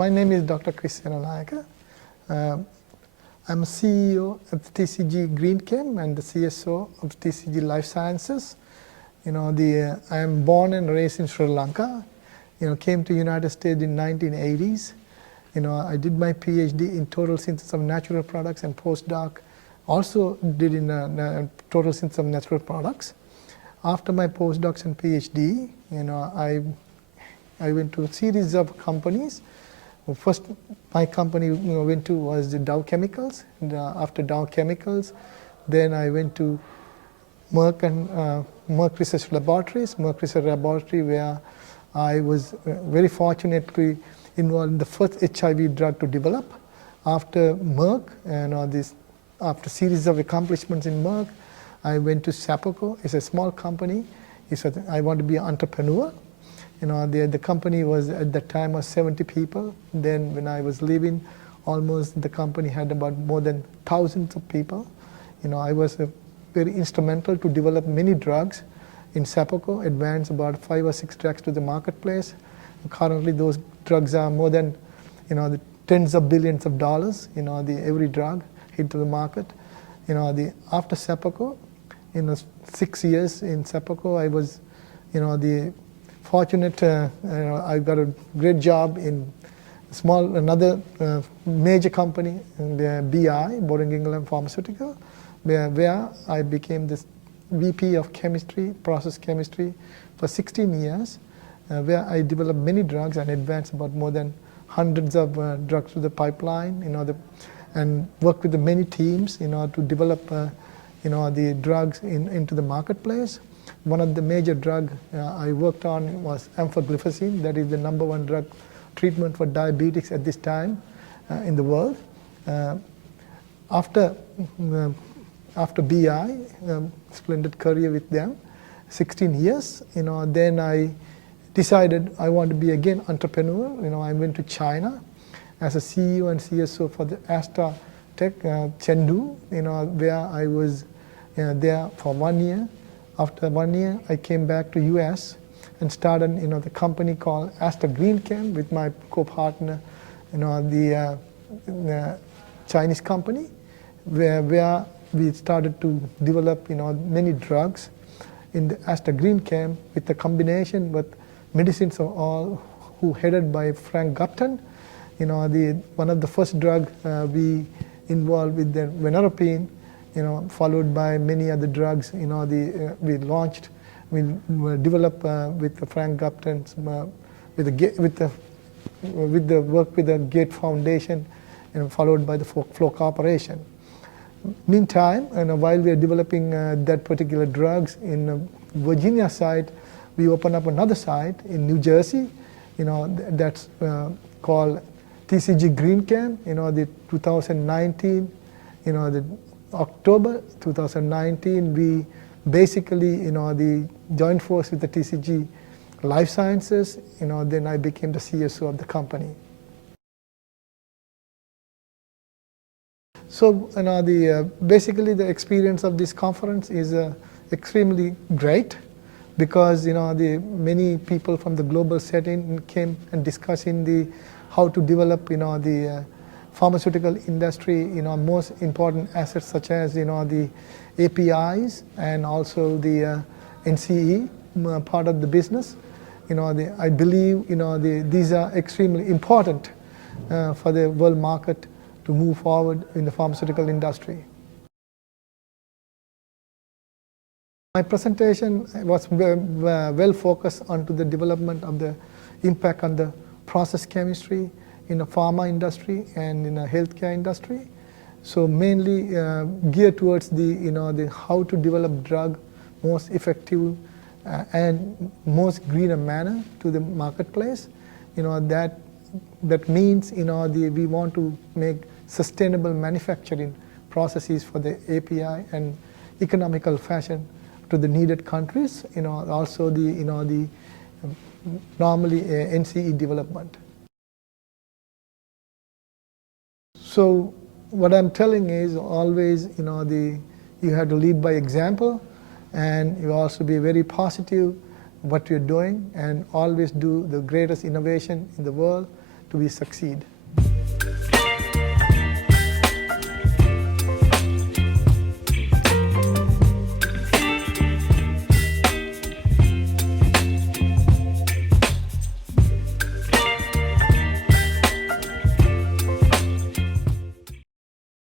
my name is Dr. Chris Senanayake. I'm CEO of TCG Green Chem and the CSO of TCG Life Sciences. I am born and raised in Sri Lanka. Came to United States in 1980s. I did my PhD in total synthesis of natural products and postdoc also did in total synthesis of natural products. After my postdocs and PhD, I went to a series of companies. First, my company went to was the Dow Chemicals. And, after Dow Chemicals, then I went to Merck and Merck Research Laboratories. Merck Research Laboratory, where I was very fortunately involved in the first HIV drug to develop. After Merck, after a series of accomplishments in Merck, I went to Sapoco. It's a small company. I want to be an entrepreneur. The company was at that time was 70 people. Then when I was leaving, almost the company had about more than thousands of people. I was very instrumental to develop many drugs in Sapoco, advance about 5 or 6 drugs to the marketplace. Currently, those drugs are more than the tens of billions of dollars. Every drug hit to the market. After Sapoco, 6 years in Sapoco, I was the fortunate, I got a great job in another major company, the BI, Boehringer Ingelheim Pharmaceutical, where I became this VP of chemistry, process chemistry for 16 years, where I developed many drugs and advanced about more than hundreds of drugs through the pipeline, and worked with the many teams, to develop, the drugs into the marketplace. One of the major drugs I worked on was amphogliflozin. That is the #1 drug treatment for diabetes at this time in the world. After BI, splendid career with them, 16 years. Then I decided I want to be again entrepreneur. I went to China as a CEO and CSO for the Astra Tech Chengdu. Where I was there for 1 year. After 1 year, I came back to US and started, the company called Astra Green Chem with my co-partner, the Chinese company, where we started to develop, many drugs in the Astra Green Chem with the combination with medicines of all, who headed by Frank Gupton. One of the first drug we involved with the Veneropine, followed by many other drugs. We developed with the Frank Gupton's, with the work with the Gate Foundation, followed by the Flow Corporation. Meantime, while we are developing that particular drugs in Virginia site, we opened up another site in New Jersey. That's called TCG Green Chem. The 2019, the October 2019, we basically, the joined force with the TCG Life Sciences. Then I became the CSO of the company. So, basically the experience of this conference is extremely great, because the many people from the global setting came and discussing how to develop the pharmaceutical industry, most important assets such as the APIs and also the NCE part of the business. I believe these are extremely important for the world market to move forward in the pharmaceutical industry. My presentation was well focused onto the development of the impact on the process chemistry in the pharma industry and in the healthcare industry. So mainly geared towards the how to develop drug most effective and most greener manner to the marketplace. That means we want to make sustainable manufacturing processes for the API and economical fashion to the needed countries. Also the normally NCE development. So what I'm telling is always, you have to lead by example, and you also be very positive what you're doing, and always do the greatest innovation in the world to be succeed.